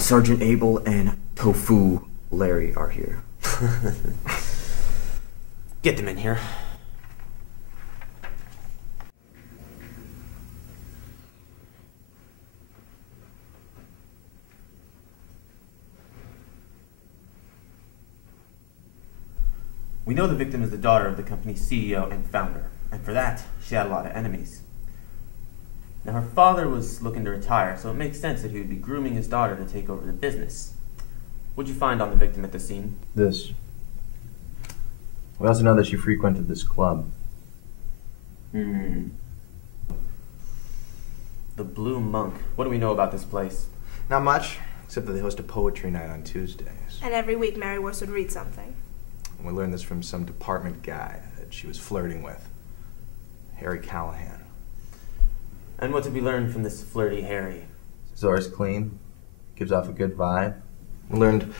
Sergeant Abel and Tofu Larry are here. Get them in here. We know the victim is the daughter of the company's CEO and founder, and for that, she had a lot of enemies. Now, her father was looking to retire, so it makes sense that he would be grooming his daughter to take over the business. What'd you find on the victim at the scene? This. We also know that she frequented this club. The Blue Monk. What do we know about this place? Not much, except that they host a poetry night on Tuesdays. And every week Mary Worst would read something. And we learned this from some department guy that she was flirting with. Harry Callahan. And what did we learn from this flirty Harry? Zora's clean, gives off a good vibe. We learned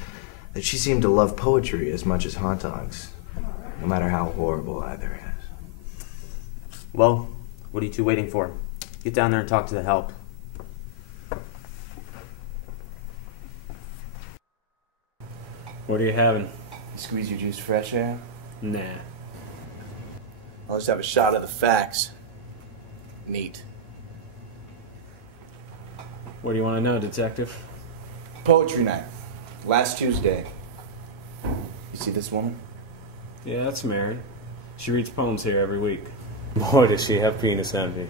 that she seemed to love poetry as much as hot dogs, no matter how horrible either is. Well, what are you two waiting for? Get down there and talk to the help. What are you having? Squeeze your juice fresh air? Nah. I'll just have a shot of the facts. Neat. What do you want to know, detective? Poetry night. Last Tuesday. You see this woman? Yeah, that's Mary. She reads poems here every week. Boy, does she have penis envy.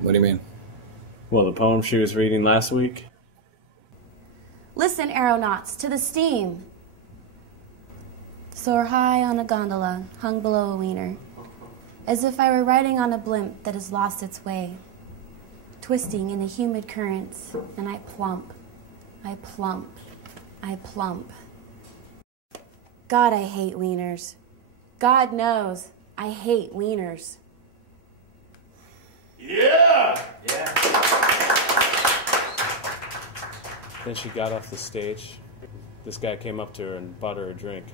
What do you mean? Well, the poem she was reading last week? Listen, aeronauts, to the steam. Soar high on a gondola, hung below a wiener, as if I were riding on a blimp that has lost its way, twisting in the humid currents, and I plump, I plump, I plump. God, I hate wieners. God knows I hate wieners. Yeah! Yeah. Then she got off the stage. This guy came up to her and bought her a drink.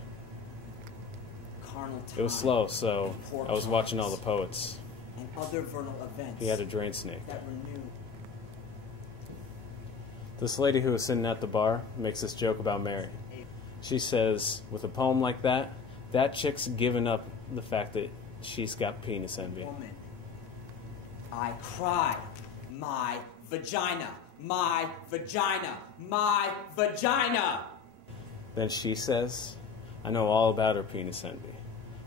It was slow, so I was watching all the poets. And other vernal events. He had a drain snake. That renew. This lady who was sitting at the bar makes this joke about Mary. She says, with a poem like that, that chick's given up the fact that she's got penis envy. Woman, I cry, my vagina, my vagina, my vagina. Then she says, I know all about her penis envy.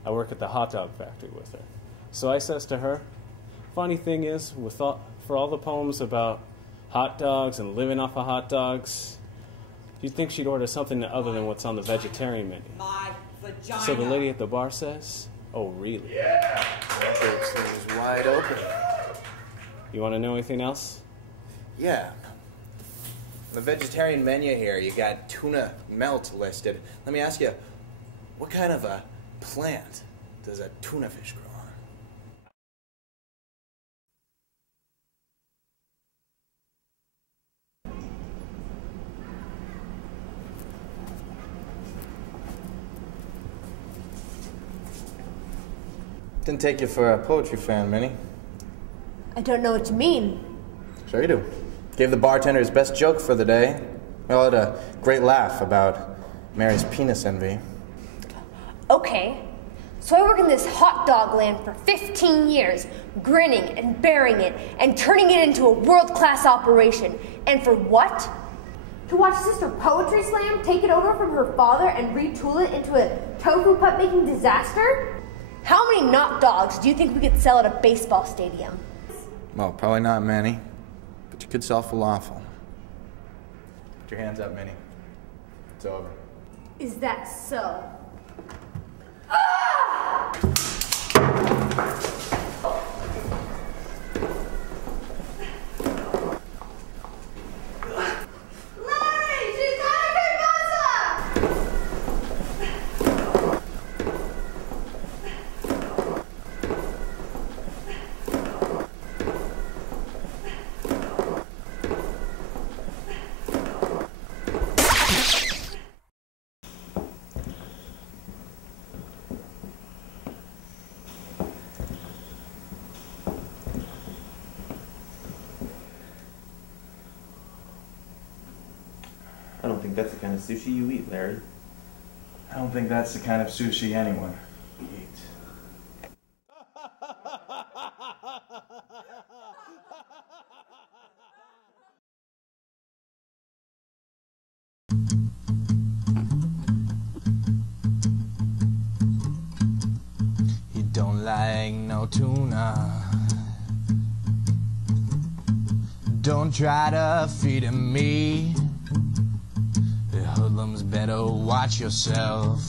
I work at the hot dog factory with her. So I says to her, funny thing is, for all the poems about hot dogs and living off of hot dogs, you'd think she'd order something other than what's on the vegetarian menu. My vagina. So the lady at the bar says, oh, really? Yeah! That bitch thing is wide open. You want to know anything else? Yeah. The vegetarian menu here, you got tuna melt listed. Let me ask you, what kind of a plant does a tuna fish grow on? Didn't take you for a poetry fan, Minnie. I don't know what you mean. Sure you do. Gave the bartender his best joke for the day. We all had a great laugh about Mary's penis envy. Okay, so I work in this hot dog land for 15 years, grinning and bearing it and turning it into a world-class operation. And for what? To watch Sister Poetry Slam take it over from her father and retool it into a tofu putt-making disaster? How many knock dogs do you think we could sell at a baseball stadium? Well, probably not many, but you could sell falafel. Put your hands up, Minnie. It's over. Is that so? think that's the kind of sushi you eat, Larry. I don't think that's the kind of sushi anyone eats. You don't like no tuna. Don't try to feed him me. The hoodlums better watch yourself.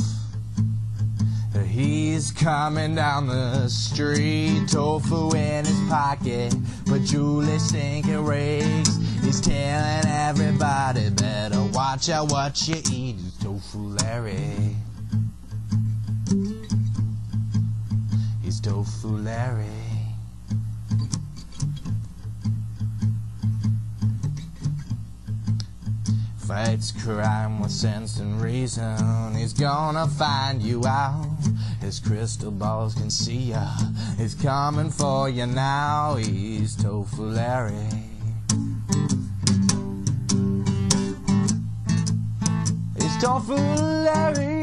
He's coming down the street, tofu in his pocket, patchouli stinking rakes. He's telling everybody better watch out what you eat. He's Tofu Larry. He's Tofu Larry. Fights crime with sense and reason. He's gonna find you out. His crystal balls can see ya. He's coming for you now. He's Tofu Larry. He's Tofu Larry.